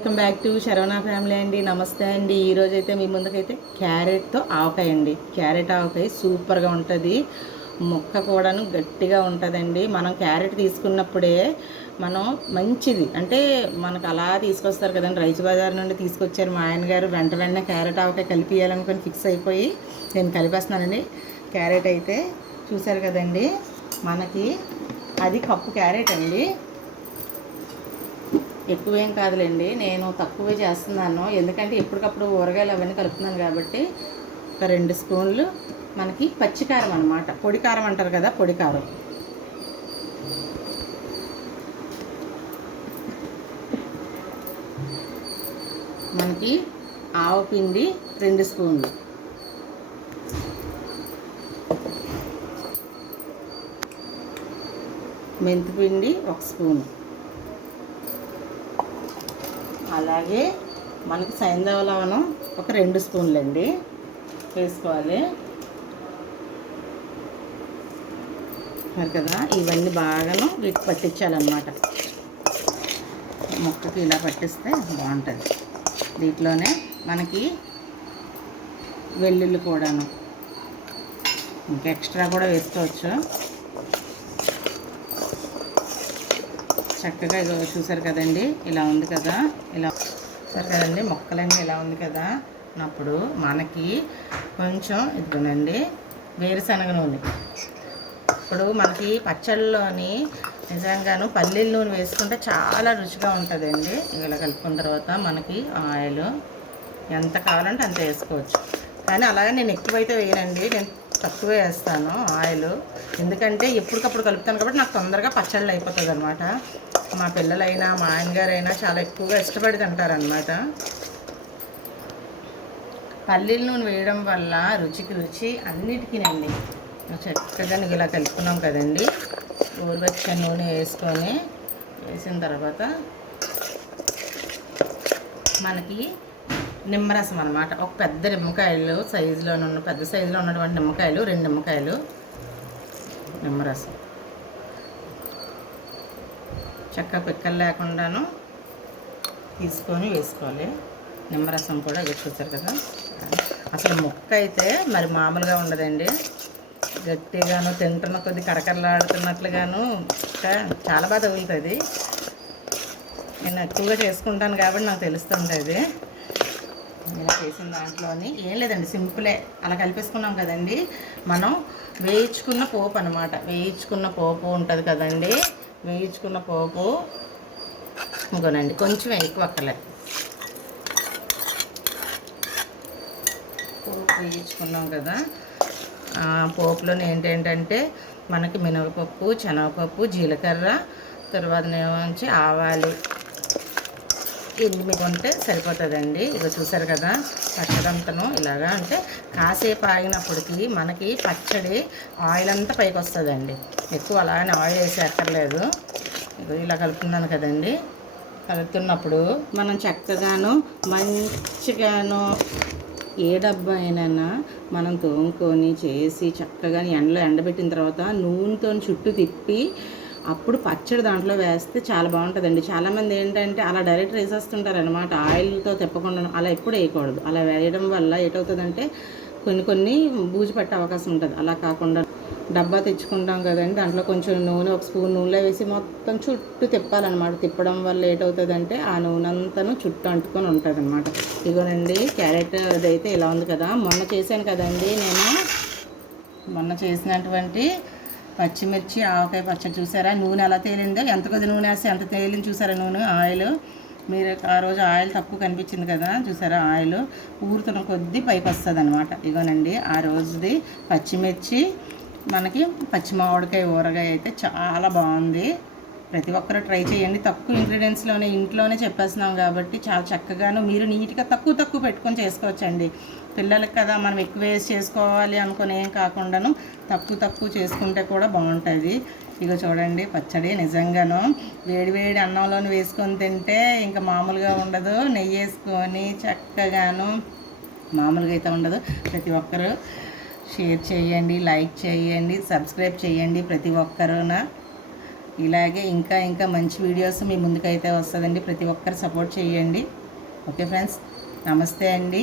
Welcome back to Saravana family అండి. నమస్తే అండి. ఈరోజైతే మీ ముందుకైతే క్యారెట్తో ఆవకాయ అండి. క్యారెట్ ఆవకాయ సూపర్గా ఉంటుంది. మొక్క కూడాను గట్టిగా ఉంటుందండి. మనం క్యారెట్ తీసుకున్నప్పుడే మనం మంచిది అంటే మనకు అలా తీసుకొస్తారు కదండి, రైతు బజార్ నుండి తీసుకొచ్చారు మా ఆయన గారు. వెంటనే క్యారెట్ ఆవకాయ కలిపియాలనుకొని ఫిక్స్ అయిపోయి నేను కలిపేస్తున్నానండి. క్యారెట్ అయితే చూసారు కదండి, మనకి అది కప్పు క్యారెట్ అండి. ఎక్కువేం కాదులేండి, నేను తక్కువే చేస్తున్నాను ఎందుకంటే ఎప్పటికప్పుడు ఊరగాయలు అవన్నీ కలుపుతున్నాను కాబట్టి. ఒక 2 స్పూన్లు మనకి పచ్చికారం అనమాట, పొడి కారం అంటారు కదా, పొడి కారం. మనకి ఆవపిండి 2 స్పూన్లు, మెంతిపిండి 1 స్పూను, అలాగే మనకి సైంధవ లవణం ఒక 2 స్పూన్లు అండి వేసుకోవాలి. మరి కదా ఇవన్నీ బాగాను వీటికి పట్టించాలన్నమాట. మొక్కకి ఇలా పట్టిస్తే బాగుంటుంది. దీంట్లోనే మనకి వెల్లుల్లి కూడాను ఇంకా ఎక్స్ట్రా కూడా వేసుకోవచ్చు. చక్కగా చూసారు కదండి, ఇలా ఉంది కదా, ఇలా చూసారు కదండి మొక్కలన్నీ ఇలా ఉంది కదా. అప్పుడు మనకి కొంచెం ఇదిగోనండి వేరుశనగ నూనె. ఇప్పుడు మనకి పచ్చళ్ళలోని నిజంగాను పల్లీల నూనె వేసుకుంటే చాలా రుచిగా ఉంటుందండి. ఇలా కలుపుకున్న తర్వాత మనకి ఆయిల్ ఎంత కావాలంటే అంత వేసుకోవచ్చు. కానీ అలాగే నేను ఎక్కువైతే వేయనండి, నేను తక్కువే వేస్తాను ఆయిల్. ఎందుకంటే ఎప్పటికప్పుడు కలుపుతాను కాబట్టి నాకు తొందరగా పచ్చళ్ళు అయిపోతుంది అనమాట. మా పిల్లలైనా మా ఆయనగారైనా చాలా ఎక్కువగా ఇష్టపడి తింటారనమాట. పల్లీల నూనె వేయడం వల్ల రుచికి రుచి అన్నిటికీనండి. చక్కగా ఇలా కలుపుకున్నాం కదండి. ఊరవెచ్చని నూనె వేసిన తర్వాత మనకి నిమ్మరసం అనమాట. ఒక పెద్ద నిమ్మకాయలు సైజులో ఉన్న పెద్ద సైజులో ఉన్నటువంటి నిమ్మకాయలు 2 నిమ్మకాయలు నిమ్మరసం, చక్క పిక్కలు లేకుండాను తీసుకొని వేసుకోవాలి. నిమ్మరసం కూడా చూసారు కదా. అసలు మొక్క అయితే మరి మామూలుగా ఉండదండి, గట్టిగాను తింటున్న కొద్ది కరకరలాడుతున్నట్లుగాను చాలా బాగా తగులుతుంది. నేను ఎక్కువగా చేసుకుంటాను కాబట్టి నాకు తెలుస్తుంటుంది. ఇలా చేసిన దాంట్లోని ఏం లేదండి, సింపులే. అలా కలిపేసుకున్నాం కదండి. మనం వేయించుకున్న పోపు అనమాట. వేయించుకున్న పోపు ఉంటుంది కదండి, వేయించుకున్న పోపు ఇంకోనండి కొంచెం ఎక్కువ అక్కలే. పోపు వేయించుకున్నాం కదా. పోపులో ఏంటంటే మనకి మినపప్పు, శనగపప్పు, జీలకర్ర, తర్వాత నుంచి ఆవాలు, ఎనిమిది ఉంటే సరిపోతుందండి. ఇక చూసారు కదా పచ్చడంతను ఇలాగా అంటే కాసేపు ఆగినప్పటికీ మనకి పచ్చడి ఆయిల్ అంతా పైకి వస్తుందండి. ఎక్కువ అలానే ఆయిల్ వేసి ఎక్కర్లేదు. ఇక ఇలా కలుపుతున్నాను కదండి. కలుపుతున్నప్పుడు మనం చక్కగాను మంచిగాను ఏ డబ్బా అయినా మనం తోముకొని చేసి చక్కగా ఎండలో ఎండబెట్టిన తర్వాత నూనెతో చుట్టూ తిప్పి అప్పుడు పచ్చడి దాంట్లో వేస్తే చాలా బాగుంటుందండి. చాలామంది ఏంటంటే అలా డైరెక్ట్ వేసేస్తుంటారు అనమాట, ఆయిల్తో తిప్పకుండా. అలా ఎప్పుడు వేయకూడదు. అలా వేయడం వల్ల ఏటవుతుందంటే కొన్ని బూజు పట్టే అవకాశం ఉంటుంది. అలా కాకుండా డబ్బా తెచ్చుకుంటాం కదండి, దాంట్లో కొంచెం నూనె 1 స్పూన్ నూనెలో వేసి మొత్తం చుట్టూ తిప్పాలన్నమాట. తిప్పడం వల్ల ఏటవుతుందంటే ఆ నూనె అంతాను చుట్టూ అంటుకొని ఉంటుంది అనమాట. ఇగోనండి క్యారెట్ అదైతే ఇలా ఉంది కదా. మొన్న చేశాను కదండి నేను, మొన్న చేసినటువంటి పచ్చిమిర్చి ఆవకాయ పచ్చడి చూసారా, నూనె ఎలా తేలిందో, ఎంత కొద్ది నూనె వేస్తే ఎంత తేలింది చూసారా నూనె. ఆయిల్ మీరు ఆ రోజు ఆయిల్ తక్కువ కనిపించింది కదా, చూసారా ఆయిల్ ఊరుతున్న కొద్దీ పైకి వస్తుంది అనమాట. ఇగోనండి ఆ రోజుది పచ్చిమిర్చి, మనకి పచ్చి మామిడికాయ ఊరగాయ అయితే చాలా బాగుంది. ప్రతి ఒక్కరు ట్రై చేయండి. తక్కువ ఇంగ్రీడియంట్స్లోనే ఇంట్లోనే చెప్పేస్తున్నాం కాబట్టి చాలా చక్కగాను మీరు నీట్గా తక్కువ పెట్టుకొని చేసుకోవచ్చండి. పిల్లలకి కదా మనం ఎక్కువ వేసి చేసుకోవాలి అనుకుని ఏం కాకుండాను తక్కువ చేసుకుంటే కూడా బాగుంటుంది. ఇక చూడండి పచ్చడి నిజంగాను వేడి అన్నంలోని వేసుకొని తింటే ఇంకా మామూలుగా ఉండదు. నెయ్యి వేసుకొని చక్కగాను మామూలుగా అయితే ఉండదు. ప్రతి ఒక్కరు షేర్ చేయండి, లైక్ చేయండి, సబ్స్క్రైబ్ చేయండి ప్రతి ఒక్కరునా. ఇలాగే ఇంకా ఇంకా మంచి వీడియోస్ మీ ముందుకైతే వస్తుందండి. ప్రతి ఒక్కరు సపోర్ట్ చేయండి. ఓకే ఫ్రెండ్స్, నమస్తే అండి.